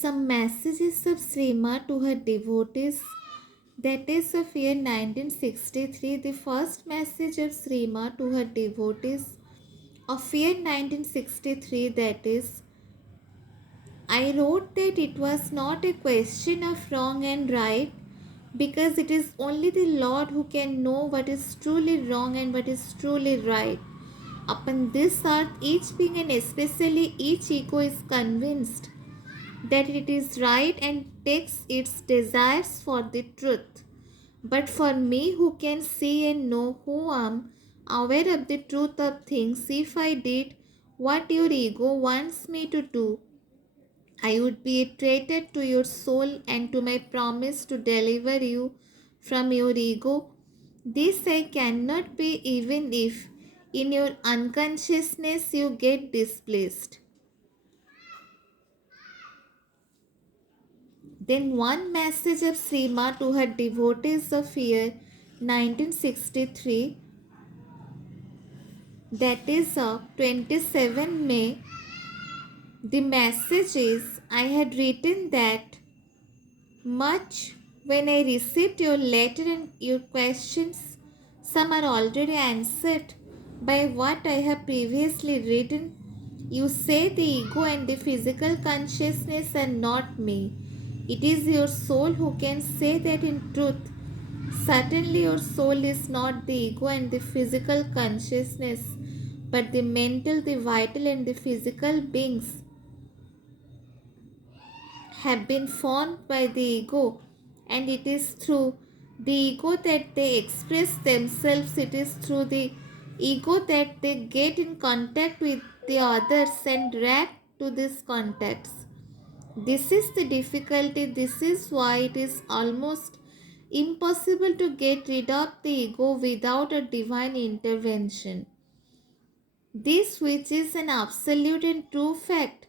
Some messages of Srima to her devotees. That is of year 1963. The first message of Srima to her devotees of year 1963, that is, I wrote that it was not a question of wrong and right, because it is only the Lord who can know what is truly wrong and what is truly right. Upon this earth, each being and especially each ego is convinced that it is right and takes its desires for the truth. But for me, who can see and know, who am aware of the truth of things, if I did what your ego wants me to do, I would be a traitor to your soul and to my promise to deliver you from your ego. This I cannot be, even if in your unconsciousness you get displeased. Then one message of Srima to her devotees of year 1963, that is of 27 May. The message is, I had written that much when I received your letter and your questions. Some are already answered by what I have previously written. You say the ego and the physical consciousness are not me. It is your soul who can say that in truth. Certainly, your soul is not the ego and the physical consciousness, but the mental, the vital, and the physical beings have been formed by the ego, and it is through the ego that they express themselves. It is through the ego that they get in contact with the others and react to these contacts. This is the difficulty. This is why it is almost impossible to get rid of the ego without a divine intervention. This, which is an absolute and true fact,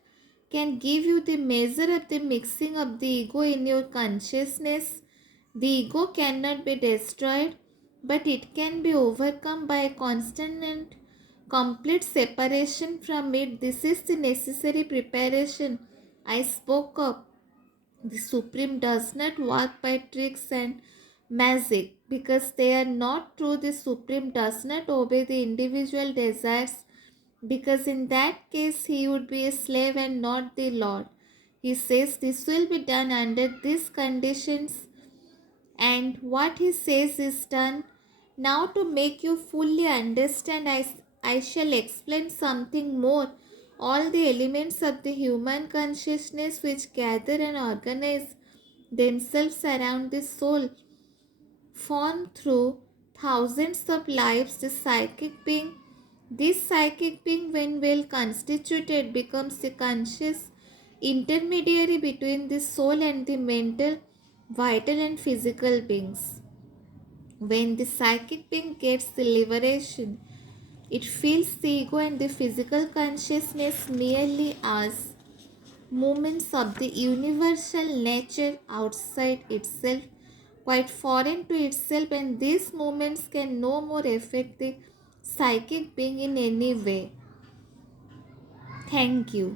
can give you the measure of the mixing of the ego in your consciousness. The ego cannot be destroyed, but it can be overcome by a constant and complete separation from it. This is the necessary preparation I spoke of. The Supreme does not work by tricks and magic, because they are not true. The Supreme does not obey the individual desires, because in that case he would be a slave and not the Lord. He says this will be done under these conditions, and what he says is done. Now, to make you fully understand, I shall explain something more. All the elements of the human consciousness which gather and organize themselves around the soul, formed through thousands of lives, the psychic being. This psychic being, when well constituted, becomes the conscious intermediary between the soul and the mental, vital, and physical beings. When the psychic being gets the liberation, it feels the ego and the physical consciousness merely as movements of the universal nature outside itself, quite foreign to itself, and these movements can no more affect the psychic being in any way. Thank you.